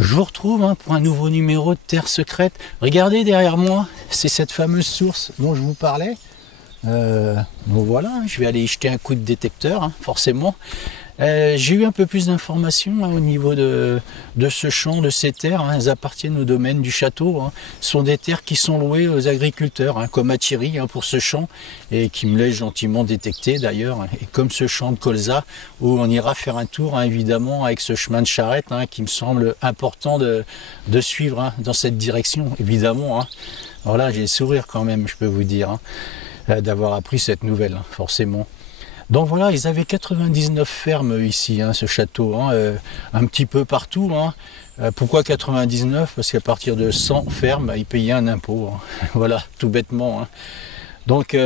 Je vous retrouve pour un nouveau numéro de Terre Secrète. Regardez derrière moi, c'est cette fameuse source dont je vous parlais. Bon voilà, je vais aller y jeter un coup de détecteur, forcément. J'ai eu un peu plus d'informations au niveau de ce champ, de ces terres. Elles appartiennent au domaine du château. Ce sont des terres qui sont louées aux agriculteurs, comme à Thierry pour ce champ, et qui me l'est gentiment détecté d'ailleurs. Et comme ce champ de colza, où on ira faire un tour, évidemment, avec ce chemin de charrette, qui me semble important de suivre dans cette direction, évidemment. Alors là, j'ai le sourire quand même, je peux vous dire, d'avoir appris cette nouvelle, forcément. Donc voilà, ils avaient 99 fermes ici, ce château, un petit peu partout. Pourquoi 99? Parce qu'à partir de 100 fermes, ils payaient un impôt. Voilà, tout bêtement. Donc,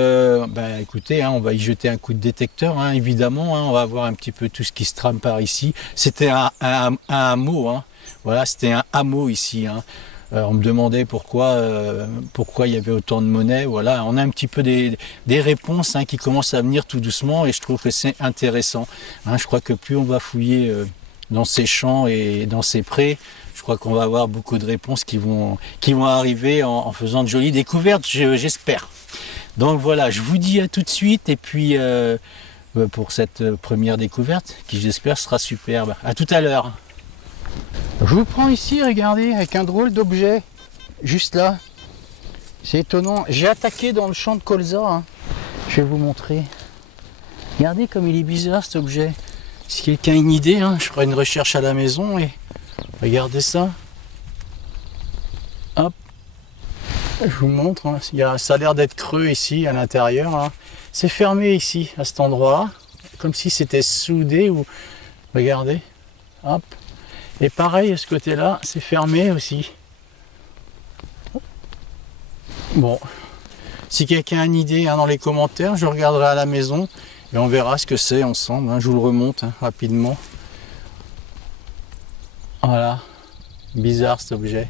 écoutez, on va y jeter un coup de détecteur, évidemment. On va voir un petit peu tout ce qui se trame par ici. C'était un hameau, voilà, c'était un hameau ici. On me demandait pourquoi il y avait autant de monnaie. Voilà, on a un petit peu des réponses qui commencent à venir tout doucement et je trouve que c'est intéressant. Je crois que plus on va fouiller dans ces champs et dans ces prés, je crois qu'on va avoir beaucoup de réponses qui vont arriver en faisant de jolies découvertes, j'espère. Donc voilà, je vous dis à tout de suite et puis pour cette première découverte qui j'espère sera superbe. À tout à l'heure. Je vous prends ici, regardez, avec un drôle d'objet, juste là. C'est étonnant. J'ai attaqué dans le champ de colza. Je vais vous montrer. Regardez comme il est bizarre cet objet. Si quelqu'un a une idée, je ferai une recherche à la maison et regardez ça. Hop. Je vous montre. Ça a l'air d'être creux ici à l'intérieur. C'est fermé ici, à cet endroit-là. Comme si c'était soudé ou... Regardez. Hop. Et pareil, à ce côté-là, c'est fermé aussi. Bon, si quelqu'un a une idée dans les commentaires, je regarderai à la maison et on verra ce que c'est ensemble. Je vous le remonte rapidement. Voilà, bizarre cet objet.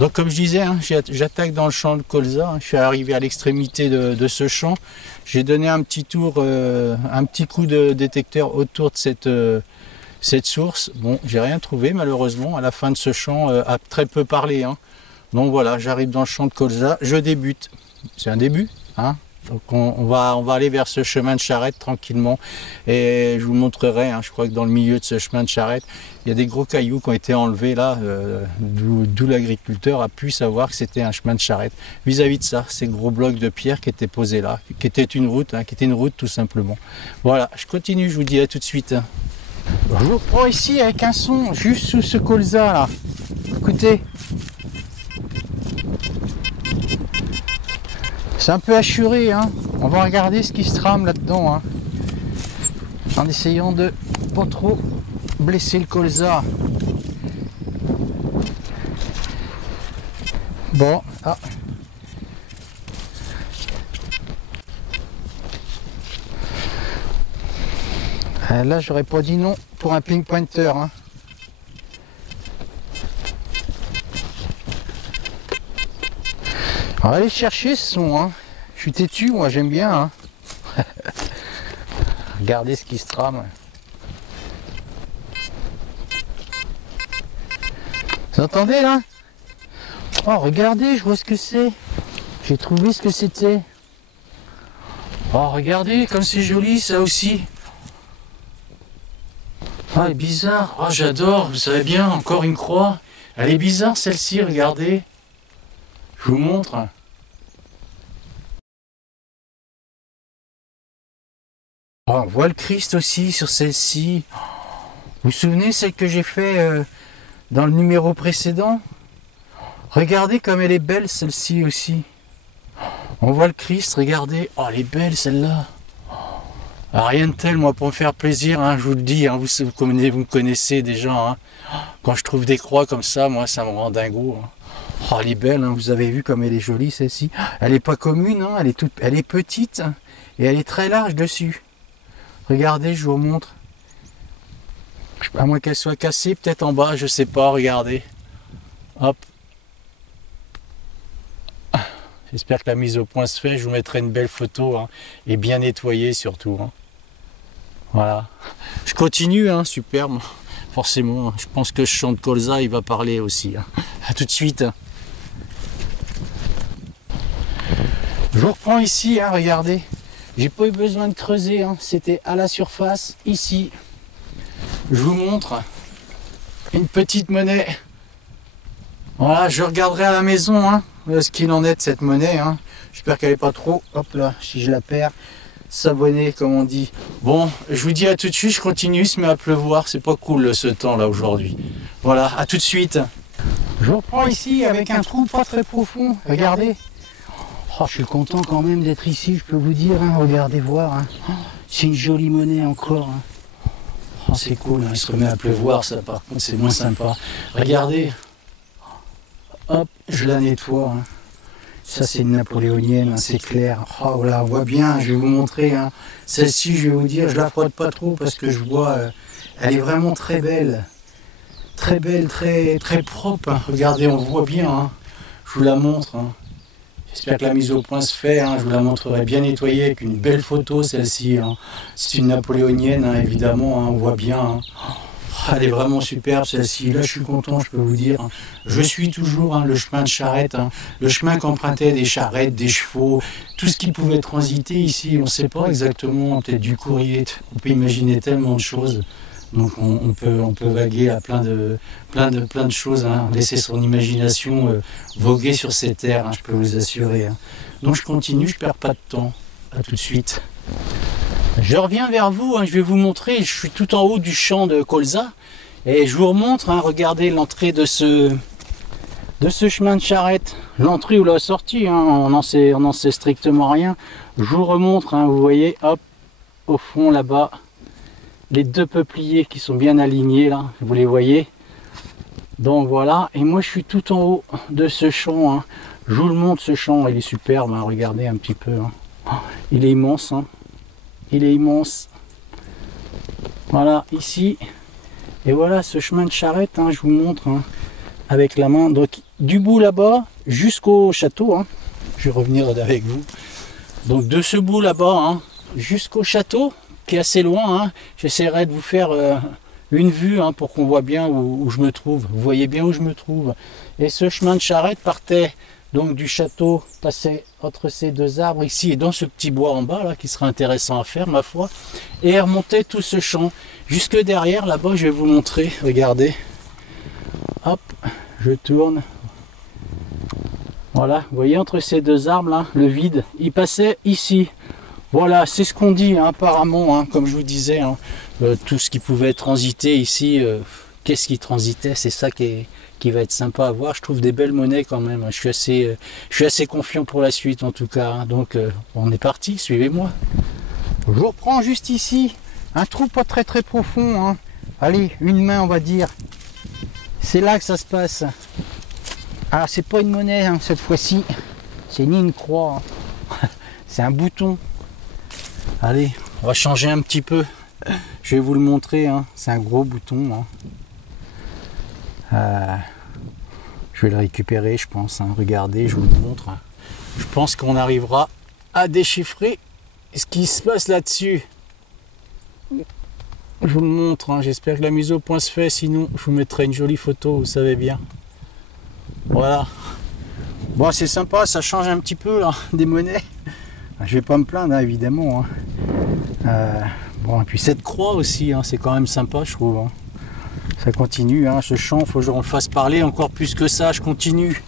Donc comme je disais, j'attaque dans le champ de colza. Je suis arrivé à l'extrémité de ce champ. J'ai donné un petit tour, un petit coup de détecteur autour de cette source. Bon, j'ai rien trouvé malheureusement. À la fin de ce champ, a très peu parlé. Donc voilà, j'arrive dans le champ de colza, je débute. C'est un début, Donc on va aller vers ce chemin de charrette tranquillement. Et je vous montrerai, je crois que dans le milieu de ce chemin de charrette, il y a des gros cailloux qui ont été enlevés là, d'où l'agriculteur a pu savoir que c'était un chemin de charrette. Vis-à-vis de ça, ces gros blocs de pierre qui étaient posés là, qui était une route, tout simplement. Voilà, je continue, je vous dis à tout de suite. Je vous prends ici avec un son juste sous ce colza là. Écoutez. C'est un peu assuré, On va regarder ce qui se trame là-dedans, En essayant de pas trop blesser le colza. Bon, là, j'aurais pas dit non pour un pink pointer. On va aller chercher ce son. Je suis têtu, moi j'aime bien. Regardez ce qui se trame. Vous entendez là? Oh, regardez, je vois ce que c'est. J'ai trouvé ce que c'était. Oh, regardez comme c'est joli ça aussi. Ah, elle est bizarre. Oh, j'adore, vous savez bien, encore une croix. Elle est bizarre celle-ci, regardez. Je vous montre. Oh, on voit le Christ aussi sur celle-ci. Vous vous souvenez celle que j'ai fait dans le numéro précédent? Regardez comme elle est belle celle-ci aussi. On voit le Christ, regardez. Oh, elle est belle celle-là. Rien de tel, moi, pour me faire plaisir, je vous le dis, vous me connaissez déjà. Quand je trouve des croix comme ça, moi, ça me rend dingo. Oh, elle est belle, vous avez vu comme elle est jolie, celle-ci. Elle n'est pas commune, elle est petite et elle est très large dessus. Regardez, je vous montre. À moins qu'elle soit cassée, peut-être en bas, je sais pas, regardez. Hop. J'espère que la mise au point se fait, je vous mettrai une belle photo, et bien nettoyée surtout. Voilà. Je continue, superbe. forcément. Je pense que ce champ de colza, il va parler aussi. Hein. À tout de suite. Je vous reprends ici, hein, regardez. J'ai pas eu besoin de creuser, hein. C'était à la surface, ici. Je vous montre une petite monnaie. Voilà, je regarderai à la maison hein, ce qu'il en est de cette monnaie. Hein. J'espère qu'elle n'est pas trop, hop là, si je la perds, savonnée comme on dit. Bon, je vous dis à tout de suite, je continue, il se met à pleuvoir, c'est pas cool ce temps là aujourd'hui. Voilà, à tout de suite. Je reprends ici avec un trou pas très profond, regardez. Oh, je suis content quand même d'être ici, je peux vous dire, hein. Regardez voir. Hein. Oh, c'est une jolie monnaie encore. Hein. Oh, c'est cool, hein. Il se remet à pleuvoir, ça par contre c'est moins sympa. Regardez. Hop, je la nettoie. Hein. Ça c'est une napoléonienne, hein, c'est clair. Oh là, on voit bien, je vais vous montrer. Hein. Celle-ci, je vais vous dire, je la frotte pas trop parce que je vois, elle est vraiment très belle. Très belle, très propre. Hein. Regardez, on voit bien. Hein. Je vous la montre. Hein. J'espère que la mise au point se fait. Hein. Je vous la montrerai bien nettoyée avec une belle photo celle-ci. Hein. C'est une napoléonienne, hein, évidemment, hein, on voit bien. Hein. Elle est vraiment superbe celle-ci, là je suis content, je peux vous dire. Je suis toujours hein, le chemin de charrette, hein, le chemin qu'empruntaient des charrettes, des chevaux, tout ce qui pouvait transiter ici, on ne sait pas exactement, peut-être du courrier, on peut imaginer tellement de choses. Donc on peut vaguer à plein de choses, hein, laisser son imagination voguer sur ces terres, hein, je peux vous assurer. Hein. Donc je continue, je ne perds pas de temps, à tout de suite. Je reviens vers vous, hein, je vais vous montrer, je suis tout en haut du champ de colza et je vous remontre, hein, regardez l'entrée de ce chemin de charrette, l'entrée ou la sortie, hein, on n'en sait strictement rien. Je vous remontre, hein, vous voyez, hop, au fond là-bas, les deux peupliers qui sont bien alignés là, vous les voyez. Donc voilà, et moi je suis tout en haut de ce champ, hein. Je vous le montre ce champ, il est superbe, hein, regardez un petit peu, hein. Oh, il est immense, hein. Il est immense. Voilà, ici. Et voilà ce chemin de charrette, hein, je vous montre hein, avec la main. Donc du bout là-bas jusqu'au château. Hein. Je vais revenir avec vous. Donc de ce bout là-bas hein, jusqu'au château, qui est assez loin. Hein. J'essaierai de vous faire une vue hein, pour qu'on voit bien où je me trouve. Vous voyez bien où je me trouve. Et ce chemin de charrette partait donc du château, passait entre ces deux arbres ici et dans ce petit bois en bas là qui sera intéressant à faire ma foi, et remonter tout ce champ jusque derrière là-bas. Je vais vous montrer, regardez, hop, je tourne, voilà, vous voyez entre ces deux arbres là, le vide, il passait ici. Voilà, c'est ce qu'on dit hein, apparemment, hein, comme je vous disais, hein, tout ce qui pouvait transiter ici, qu'est-ce qui transitait, c'est ça qui va être sympa à voir. Je trouve des belles monnaies quand même. Je suis assez confiant pour la suite en tout cas. Hein. Donc on est parti, suivez-moi. Je vous reprends juste ici. Un trou pas très profond. Hein. Allez, une main on va dire. C'est là que ça se passe. Alors c'est pas une monnaie hein, cette fois-ci. C'est ni une croix. Hein. C'est un bouton. Allez, on va changer un petit peu. Je vais vous le montrer. Hein. C'est un gros bouton. Hein. Je vais le récupérer, je pense. Hein. Regardez, je vous le montre. Je pense qu'on arrivera à déchiffrer ce qui se passe là-dessus. Je vous le montre. Hein. J'espère que la mise au point se fait. Sinon, je vous mettrai une jolie photo, vous savez bien. Voilà. Bon, c'est sympa, ça change un petit peu là, des monnaies. Je vais pas me plaindre, hein, évidemment. Hein. Bon, et puis cette croix aussi, hein, c'est quand même sympa, je trouve. Hein. Ça continue, hein, ce chant, il faut que j'en fasse parler encore plus que ça, je continue.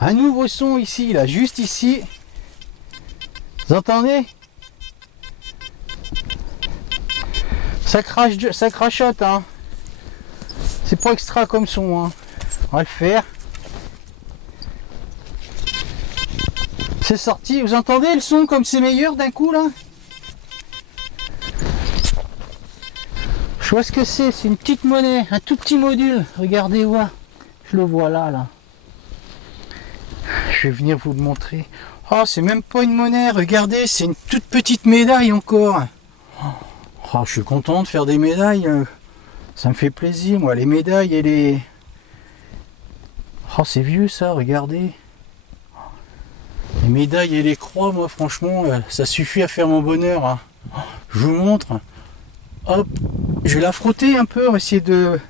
Un nouveau son ici, là, juste ici. Vous entendez? Ça crachote, hein. C'est pas extra comme son, hein. On va le faire. C'est sorti, vous entendez le son comme c'est meilleur d'un coup là? Je vois ce que c'est une petite monnaie, un tout petit module, regardez voir, je le vois là. Je vais venir vous le montrer. Oh, c'est même pas une monnaie, regardez, c'est une toute petite médaille encore. Oh, je suis content de faire des médailles, ça me fait plaisir, moi, les médailles et les... Oh, c'est vieux ça, regardez. Les médailles et les croix, moi franchement, ça suffit à faire mon bonheur. Hein. Je vous montre. Hop, je vais la frotter un peu, essayer de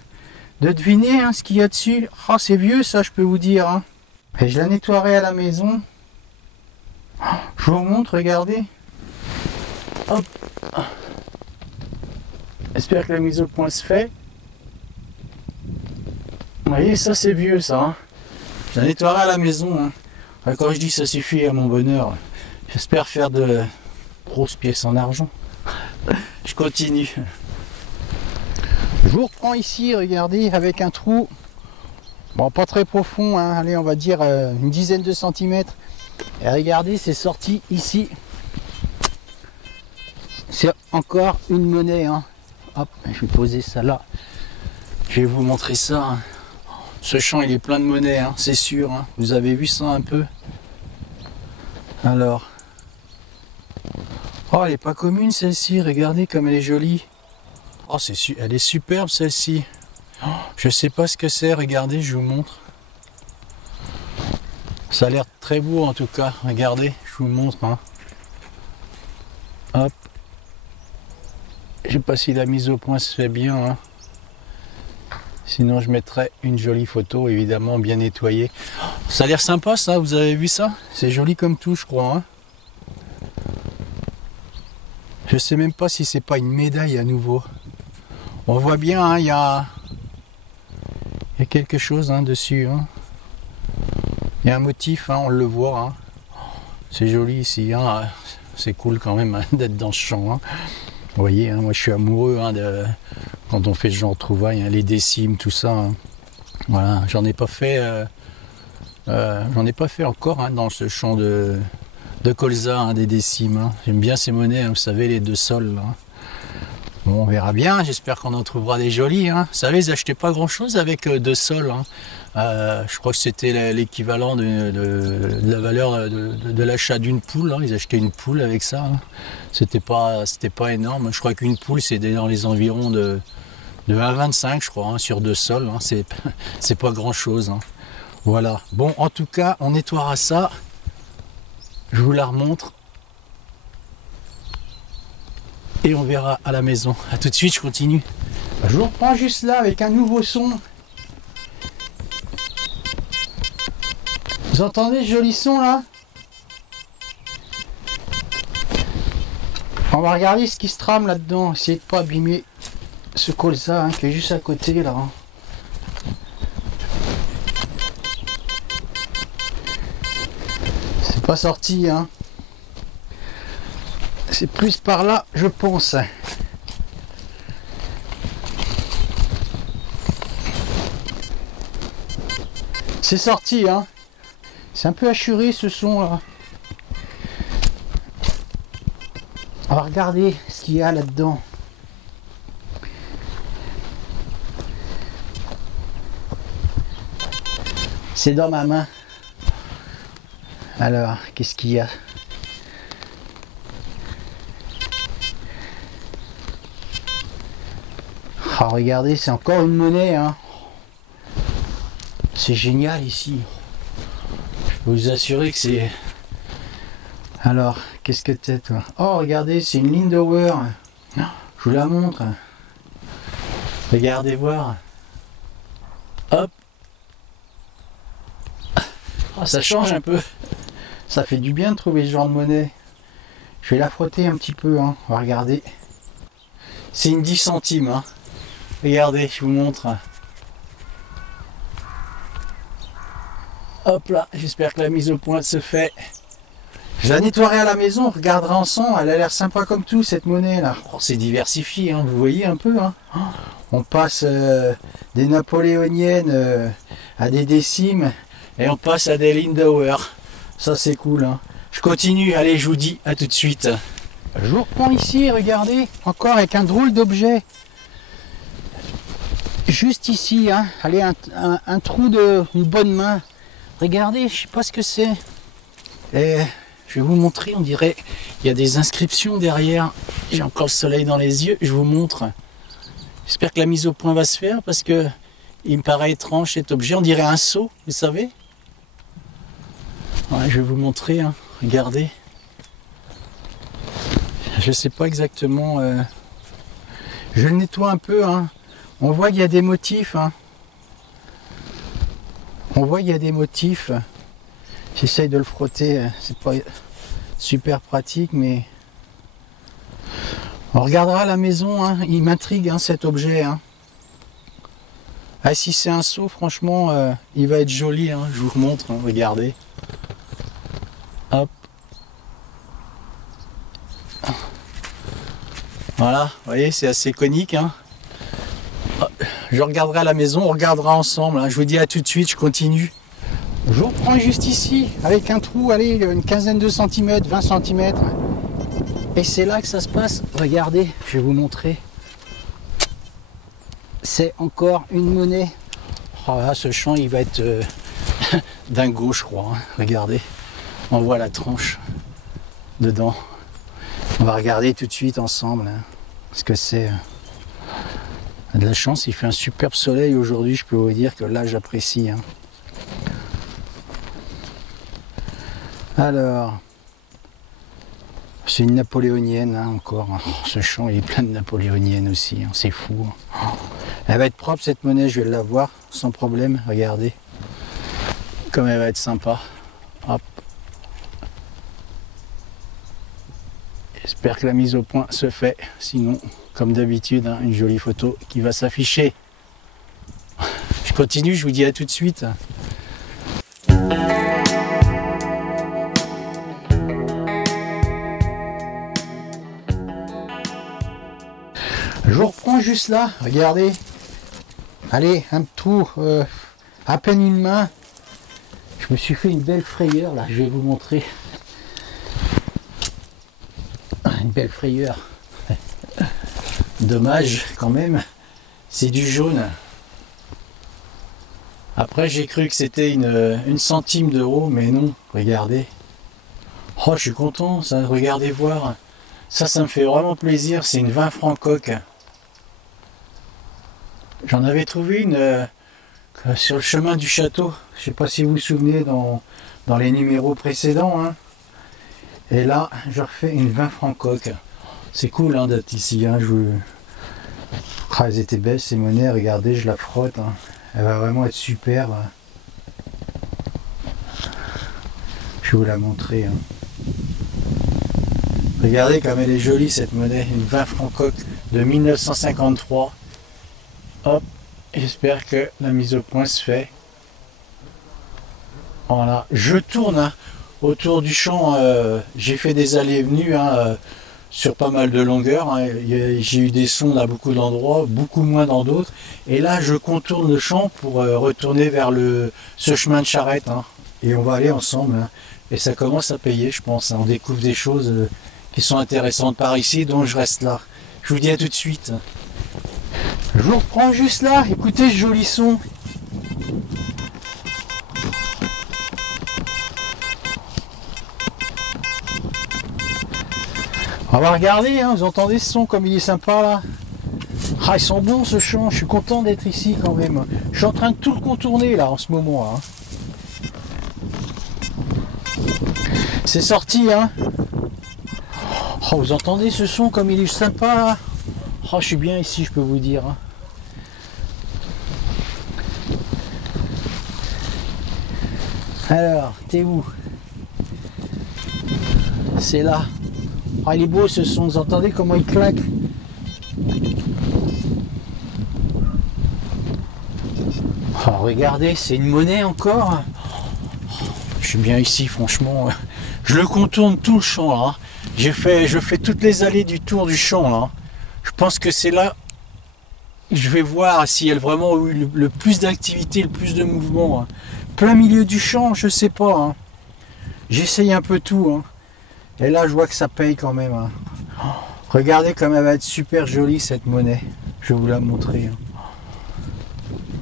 deviner hein, ce qu'il y a dessus. Ah, c'est vieux ça, je peux vous dire. Hein. Et je la nettoierai à la maison. Je vous montre, regardez. Hop. J'espère que la mise au point se fait. Vous voyez, ça c'est vieux ça. Hein. Je la nettoierai à la maison. Hein. Quand je dis ça suffit à mon bonheur, j'espère faire de grosses pièces en argent. Je continue. Je vous reprends ici, regardez, avec un trou. Bon, pas très profond, hein. Allez, on va dire une dizaine de centimètres. Et regardez, c'est sorti ici. C'est encore une monnaie. Hein. Hop, je vais poser ça là. Je vais vous montrer ça. Hein. Ce champ, il est plein de monnaie, hein, c'est sûr. Hein. Vous avez vu ça un peu? Alors. Oh, elle est pas commune celle-ci. Regardez comme elle est jolie. Oh, elle est superbe celle-ci. Oh, je sais pas ce que c'est. Regardez, je vous montre. Ça a l'air très beau en tout cas. Regardez, je vous montre. Hein. Hop. Je sais pas si la mise au point se fait bien. Hein. Sinon, je mettrai une jolie photo, évidemment, bien nettoyée. Ça a l'air sympa, ça. Vous avez vu ça? C'est joli comme tout, je crois. Hein. Je sais même pas si c'est pas une médaille à nouveau. On voit bien, hein, il y a quelque chose hein, dessus. Hein. Il y a un motif, hein, on le voit. Hein. C'est joli ici. Hein. C'est cool quand même hein, d'être dans ce champ. Hein. Vous voyez, hein, moi je suis amoureux hein, quand on fait ce genre de trouvailles, hein, les décimes, tout ça. Hein. Voilà, j'en ai pas fait encore hein, dans ce champ de colza, hein, des décimes. Hein. J'aime bien ces monnaies, hein, vous savez, les deux sols. Là. Bon, on verra bien, j'espère qu'on en trouvera des jolies. Hein. Vous savez, ils n'achetaient pas grand chose avec deux sols. Hein. Je crois que c'était l'équivalent de la valeur de l'achat d'une poule. Hein. Ils achetaient une poule avec ça. Hein. C'était pas énorme. Je crois qu'une poule, c'est dans les environs de 1,25 je crois, hein, sur deux sols. Hein. C'est pas grand chose. Hein. Voilà. Bon, en tout cas, on nettoiera ça. Je vous la remontre. Et on verra à la maison. A tout de suite, je continue. Je vous reprends juste là avec un nouveau son. Vous entendez ce joli son là? On va regarder ce qui se trame là-dedans. Essayez de pas abîmer ce colza hein, qui est juste à côté là. Hein. C'est pas sorti hein. C'est plus par là, je pense. C'est sorti, hein. C'est un peu assuré ce son là. On va regarder ce qu'il y a là-dedans. C'est dans ma main. Alors, qu'est-ce qu'il y a? Ah, regardez, c'est encore une monnaie. Hein. C'est génial ici. Je peux vous assurer que c'est... Alors, qu'est-ce que c'est toi? Oh, regardez, c'est une Lindauer. Je vous la montre. Regardez voir. Hop. Oh, ça change un peu. Ça fait du bien de trouver ce genre de monnaie. Je vais la frotter un petit peu. Hein. On va regarder. C'est une 10 centimes. Hein. Regardez, je vous montre. Hop là, j'espère que la mise au point se fait. Je la nettoierai à la maison, on regardera ensemble. Elle a l'air sympa comme tout cette monnaie là. Oh, c'est diversifié, hein, vous voyez un peu. Hein. On passe des napoléoniennes à des décimes et on passe à des Lindauer. Ça c'est cool. Hein. Je continue, allez, je vous dis à tout de suite. Je vous reprends ici, regardez, encore avec un drôle d'objet. Juste ici, hein, allez, un trou de une bonne main. Regardez, je sais pas ce que c'est. Et je vais vous montrer, on dirait il y a des inscriptions derrière. J'ai encore le soleil dans les yeux, je vous montre. J'espère que la mise au point va se faire parce que il me paraît étrange cet objet. On dirait un seau, vous savez. Ouais, je vais vous montrer. Hein. regardez. Je sais pas exactement. Je le nettoie un peu. Hein. On voit qu'il y a des motifs. Hein. On voit qu'il y a des motifs. J'essaye de le frotter. C'est pas super pratique, mais on regardera à la maison. Hein. Il m'intrigue hein, cet objet. Hein. Ah, si c'est un seau, franchement, il va être joli. Hein. Je vous remontre. Hein. Regardez. Hop. Voilà, vous voyez, c'est assez conique. Hein. Je regarderai à la maison, on regardera ensemble. Hein. Je vous dis à tout de suite, je continue. Je vous reprends juste ici, avec un trou, allez, une quinzaine de centimètres, 20 centimètres. Et c'est là que ça se passe. Regardez, je vais vous montrer. C'est encore une monnaie. Oh là, ce champ, il va être dingo, je crois. Hein. Regardez, on voit la tranche dedans. On va regarder tout de suite ensemble hein, ce que c'est. De la chance, il fait un superbe soleil aujourd'hui, je peux vous dire que là j'apprécie. Hein. Alors, c'est une napoléonienne hein, encore. Ce champ il est plein de napoléoniennes aussi, hein, c'est fou. Hein. Elle va être propre cette monnaie, je vais la voir sans problème, regardez. Comme elle va être sympa. Hop. J'espère que la mise au point se fait, sinon, comme d'habitude, hein, une jolie photo qui va s'afficher. Je continue, je vous dis à tout de suite. Je vous reprends juste là, regardez. Allez, un trou, à peine une main. Je me suis fait une belle frayeur, là, je vais vous montrer. Une belle frayeur. Dommage quand même. C'est du jaune. Après j'ai cru que c'était une centime d'euro, mais non. Regardez. Oh, je suis content. Ça, regardez voir. Ça me fait vraiment plaisir. C'est une 20 francs coque. J'en avais trouvé une sur le chemin du château. Je sais pas si vous vous souvenez dans les numéros précédents. Hein. Et là, je refais une 20 francs coque. C'est cool hein, d'être ici. Hein, ah, elles étaient belles ces monnaies. Regardez, je la frotte. Hein. Elle va vraiment être superbe. Je vais vous la montrer. Hein. Regardez comme elle est jolie cette monnaie. Une 20 francs coque de 1953. Hop. J'espère que la mise au point se fait. Voilà. Je tourne. Hein. Autour du champ, j'ai fait des allées et venues hein, sur pas mal de longueurs. Hein. J'ai eu des sondes à beaucoup d'endroits, beaucoup moins dans d'autres. Et là, je contourne le champ pour retourner vers ce chemin de charrette. Hein. Et on va aller ensemble. Hein. Et ça commence à payer, je pense. Hein. On découvre des choses qui sont intéressantes par ici, donc je reste là. Je vous dis à tout de suite. Je vous reprends juste là. Écoutez ce joli son. On va regarder, hein, vous entendez ce son comme il est sympa là. Ah, ils sont bons ce chant, je suis content d'être ici quand même. Je suis en train de tout le contourner là en ce moment. Hein. C'est sorti hein. Oh, vous entendez ce son comme il est sympa là. Oh, je suis bien ici, je peux vous dire. Hein. Alors, t'es où? C'est là. Ah, il est beau ce son, vous entendez comment il claque? Oh, regardez, c'est une monnaie encore. Je suis bien ici, franchement. Je le contourne tout le champ là. Je fais toutes les allées du tour du champ là. Je pense que c'est là. Je vais voir si elle vraiment eu le plus d'activité, le plus de mouvement. Hein. Plein milieu du champ, je sais pas. Hein. J'essaye un peu tout. Hein. Et là, je vois que ça paye quand même. Hein. Oh, regardez comme elle va être super jolie cette monnaie. Je vais vous la montrer. Hein.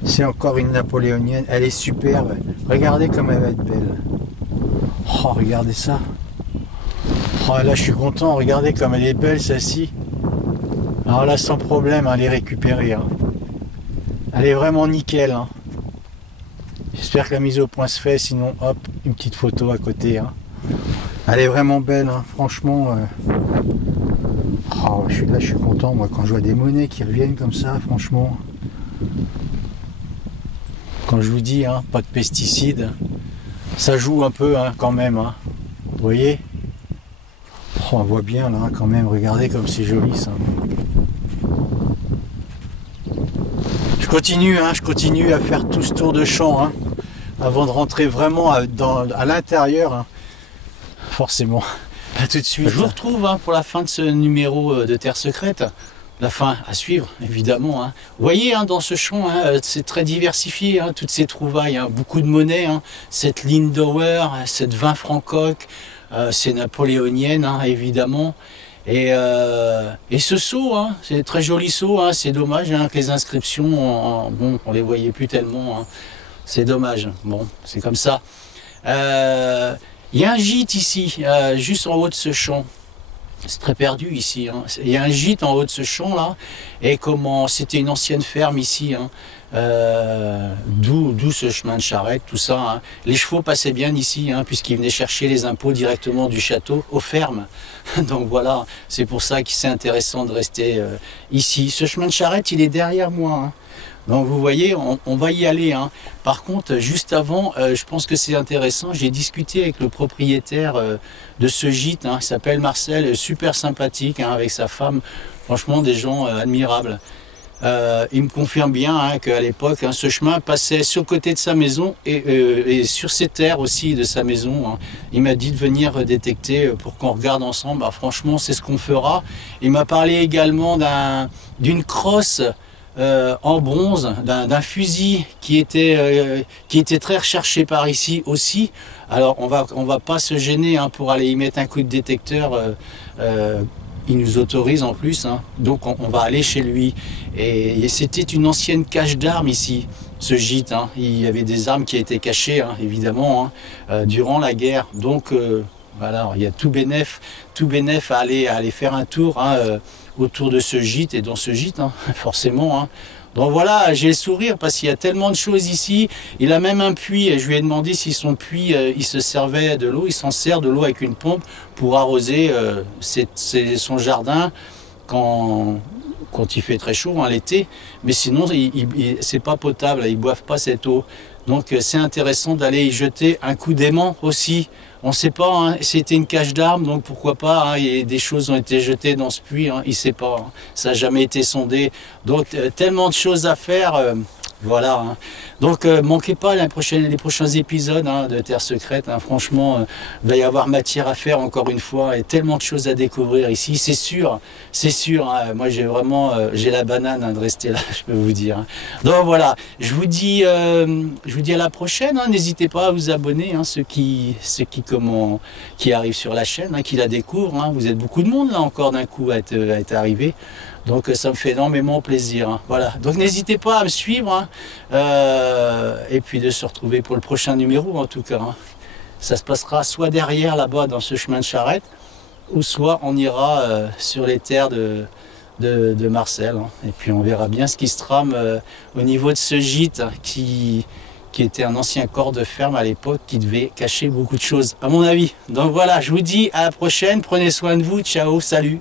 C'est encore une napoléonienne. Elle est superbe. Regardez comme elle va être belle. Oh, regardez ça. Oh, là, je suis content. Regardez comme elle est belle celle-ci. Alors là, sans problème, elle est récupérée. Hein. Elle est vraiment nickel. Hein. J'espère que la mise au point se fait. Sinon, hop, une petite photo à côté. Hein. Elle est vraiment belle, hein. Franchement. Oh, je suis content, moi, quand je vois des monnaies qui reviennent comme ça, franchement. Quand je vous dis, hein, pas de pesticides, ça joue un peu, hein, quand même. Hein. Vous voyez? Oh, on voit bien, là, quand même. Regardez comme c'est joli, ça. Je continue à faire tout ce tour de champ, hein, avant de rentrer vraiment à l'intérieur, hein. Forcément. À tout de suite. Je vous retrouve, hein, pour la fin de ce numéro de Terre Secrète. La fin à suivre, évidemment. Hein. Vous voyez, hein, dans ce champ, hein, c'est très diversifié, hein, toutes ces trouvailles. Hein, beaucoup de monnaie, hein, cette Lindauer, cette 20 francs coque, c'est napoléonienne, hein, évidemment. Et ce sceau, hein, c'est très joli sceau. Hein, c'est dommage, hein, que les inscriptions, bon, on les voyait plus tellement. Hein, c'est dommage. Bon, c'est comme ça. Il y a un gîte ici, juste en haut de ce champ. C'est très perdu ici. Hein. Il y a un gîte en haut de ce champ là, et comment c'était une ancienne ferme ici. Hein. D'où ce chemin de charrette, tout ça. Hein. Les chevaux passaient bien ici, hein, puisqu'ils venaient chercher les impôts directement du château aux fermes. Donc voilà, c'est pour ça que c'est intéressant de rester ici. Ce chemin de charrette, il est derrière moi. Hein. Donc vous voyez, on va y aller. Hein. Par contre, juste avant, je pense que c'est intéressant. J'ai discuté avec le propriétaire de ce gîte. Hein, il s'appelle Marcel, super sympathique, hein, avec sa femme. Franchement, des gens admirables. Il me confirme bien, hein, qu'à l'époque, hein, ce chemin passait sur le côté de sa maison et sur ces terres aussi de sa maison. Hein. Il m'a dit de venir détecter pour qu'on regarde ensemble. Bah, franchement, c'est ce qu'on fera. Il m'a parlé également d'une crosse en bronze, d'un fusil qui était très recherché par ici aussi. Alors on va pas se gêner, hein, pour aller y mettre un coup de détecteur. Il nous autorise en plus, hein. Donc on va aller chez lui. Et c'était une ancienne cache d'armes ici, ce gîte. Hein. Il y avait des armes qui étaient cachées, hein, évidemment, hein, durant la guerre. Donc voilà, il y a tout bénef à aller faire un tour, hein, autour de ce gîte et dans ce gîte, hein, forcément. Hein. Donc voilà, j'ai le sourire parce qu'il y a tellement de choses ici. Il a même un puits, et je lui ai demandé si son puits, il se servait de l'eau, il s'en sert de l'eau avec une pompe pour arroser son jardin quand il fait très chaud, hein, l'été. Mais sinon, c'est pas potable, ils boivent pas cette eau. Donc c'est intéressant d'aller y jeter un coup d'aimant aussi. On ne sait pas, hein, c'était une cache d'armes, donc pourquoi pas, hein, et des choses ont été jetées dans ce puits, hein, il ne sait pas, hein, ça n'a jamais été sondé. Donc tellement de choses à faire, voilà. Hein. Donc manquez pas les prochains épisodes, hein, de Terre Secrète, hein, franchement, il va y avoir matière à faire encore une fois, et tellement de choses à découvrir ici, c'est sûr, hein, moi j'ai vraiment, j'ai la banane, hein, de rester là, je peux vous dire. Hein. Donc voilà, je vous dis à la prochaine, hein, n'hésitez pas à vous abonner, hein, ceux qui arrivent sur la chaîne, hein, qui la découvrent, hein. Vous êtes beaucoup de monde là encore d'un coup à être arrivé, donc ça me fait énormément plaisir. Hein. Voilà, donc n'hésitez pas à me suivre, hein, et puis de se retrouver pour le prochain numéro en tout cas. Hein. Ça se passera soit derrière là-bas dans ce chemin de charrette, ou soit on ira sur les terres de Marcel. Hein. Et puis on verra bien ce qui se trame au niveau de ce gîte, hein, qui était un ancien corps de ferme à l'époque, qui devait cacher beaucoup de choses, à mon avis. Donc voilà, je vous dis à la prochaine, prenez soin de vous, ciao, salut.